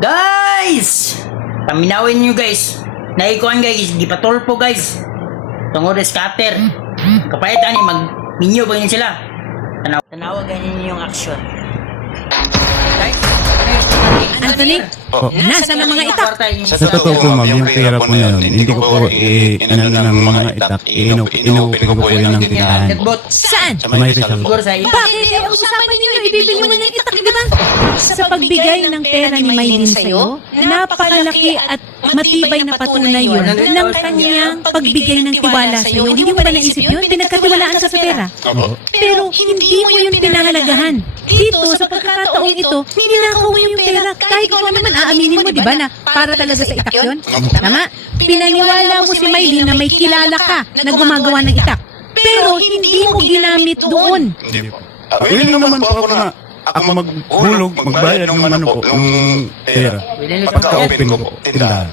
Guys! Paminawin nyo guys. Naikuan guys, di patulpo guys. Tungod scatter. Kapalitan ni mag-minyo ba yun sila? Tanawa ganyan yung action. Guys, Anthony, nasa ng mga itak? Sa totoo po ma'am, yung pera po na yun, hindi ko po ng mga itak, inuupi ko po yun ng tindahan. Nagbot. Saan? Sa may Rizal. Siguro sa iyo. Bakit? Ang usapan ninyo, ibibili mo ng itak, di ba? Sa pagbigay ng pera ni Maylin sa'yo, napakalaki at matibay na patunay yun ng kanyang pagbigay ng tiwala sa'yo. Hindi mo ba naisip yun? Pinagkatiwalaan ka sa pera. Pero hindi mo yun pinahalagahan. Dito, sa pagkakataong ito, ninakaw mo yung pera. Kahit ikaw naman aaminin mo, di ba, na para talaga sa itak yun? Tama? Pinaniwala mo si Maylin na may kilala ka na gumagawa ng itak. Pero hindi mo ginamit doon. Hindi po. Willing naman po ako na ako maghulog, magbayad ng ano po, ng pera. Pagka-open ko po, tindahan.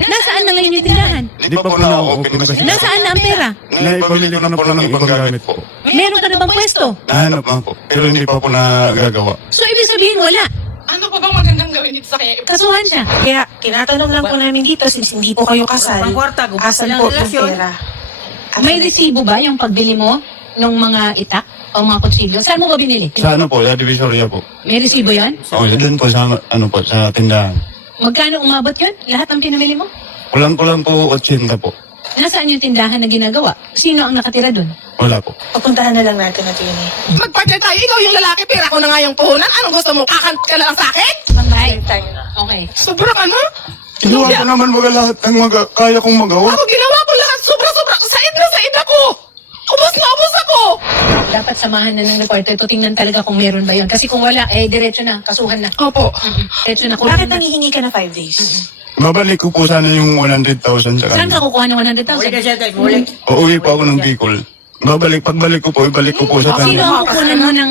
Nasaan na ngayon yung tindahan? Hindi pa po na-open kasi. Nasaan na ang pera? Naipamili ko na po ng ibang gamit po. Meron ka na bang pwesto? Nahanap lang po, pero hindi pa po nagagawa. So, ibig sabihin wala. Ano pa bang magandang gawin dito sa kanya? Kasuhan siya. Kaya, tinatanong lang po namin dito, since hindi po kayo kasal, Pangkwarta, kung asan walang po yung relasyon. pera? May resibo ba yung pagbili mo ng mga itak o mga kutsilyo? Saan mo ba binili? Sa ano po, sa Divisoria po. May resibo yan? O, doon po sa, ano po, sa tindahan. Magkano umabot yun? Lahat ng pinamili mo? Kulang-kulang po 80 po. Nasaan yung tindahan na ginagawa? Sino ang nakatira doon? Wala po. Papuntahan na lang natin na Tini. Magpartner tayo, ikaw yung lalaki, pera ko na nga yung puhunan. Anong gusto mo? Kakant ka na lang sa akin? Ay, okay. Sobra ka na? Ginawa ko naman lahat ang kaya kong magawa. Ako ginawa ko lahat, sobra-sobra. Said na said ako. Ubus na ubus ako. Dapat samahan na ng reporter to. Tingnan talaga kung meron ba yun. Kasi kung wala, diretso na. Kasuhan na. Opo. Diretso na. Bakit nangihingi ka na 5 days? Babalik ko po sana yung 100,000 sa Saan ka kanya. kukuha ng Huli 100,000? ka siya guys, huli. Uuwi pa ako ng Bicol. Pagbalik ko po sa Sino kanya. ang kukunan mo ng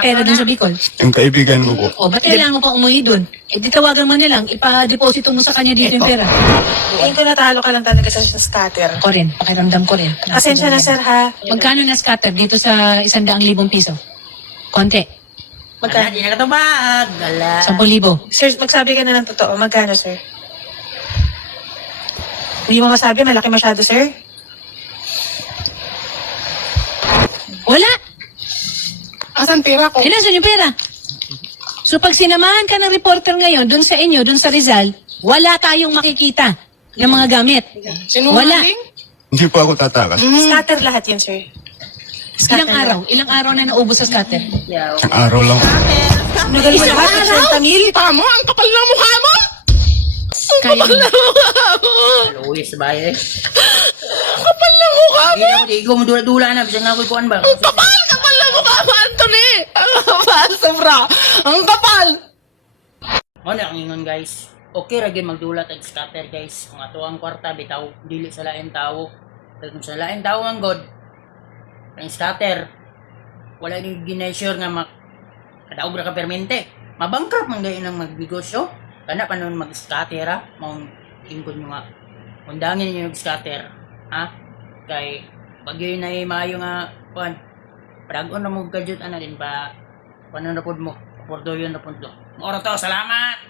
pera dun sa Bicol? Yung kaibigan ko po. O, ba't kailangan mo pa umuwi dun? Di tawagan mo nilang, ipa-deposito mo sa kanya dito yung pera. Tingin ko natalo ka lang talaga sa scatter. Ako rin, pakiramdam ko rin. Pasensya na sir ha. Magkano na scatter dito sa 100,000 piso? Konti. Magkano? Hindi na katubag. Gala. 10,000. Sir, magsabi ka na ng totoo. Magkano sir? Hindi mo masabi, malaki masyado sir. Wala! Asan pera ko? Nasaan yung pera? So pag sinamahan ka ng reporter ngayon, dun sa inyo, dun sa Rizal, wala tayong makikita ng mga gamit. Sinungaling? Hindi po ako tatakas. Scatter lahat yan sir. Ilang araw? Ilang araw na naubos sa scatter? Isang araw lang. Nagal mo lahat ng 80,000. Kita mo, ang kapal ng mukha mo. Kaya mo. Luwi sa bayan. Kapal ng mukha mo. Hindi ko mo dula-dula na. Bisa nga ko ikuan ba? Ang kapal ng mukha mo, Anthony. Ang kapal, sobra. Ang kapal. Ano ang ingon guys? Okay ra gyud magdulat og scatter guys. Kung ato ang kwarta bitaw dili sa lain tawo. Kung sa lain tawo ang god. Ang scatter wala ning ginesure nga kadaog ra ka permente. Mabangkrut man gayon ang magnegosyo. Kana pa nun mag-scatter ha. Maong ingkod nyo nga. Undangin ninyo mag-scatter. Ha? Kay bagyo yun na maayo nga kuan. Paragon na mo gadget ana din pa. Kuan na pod mo. Porto yun na punto. Moro to, salamat.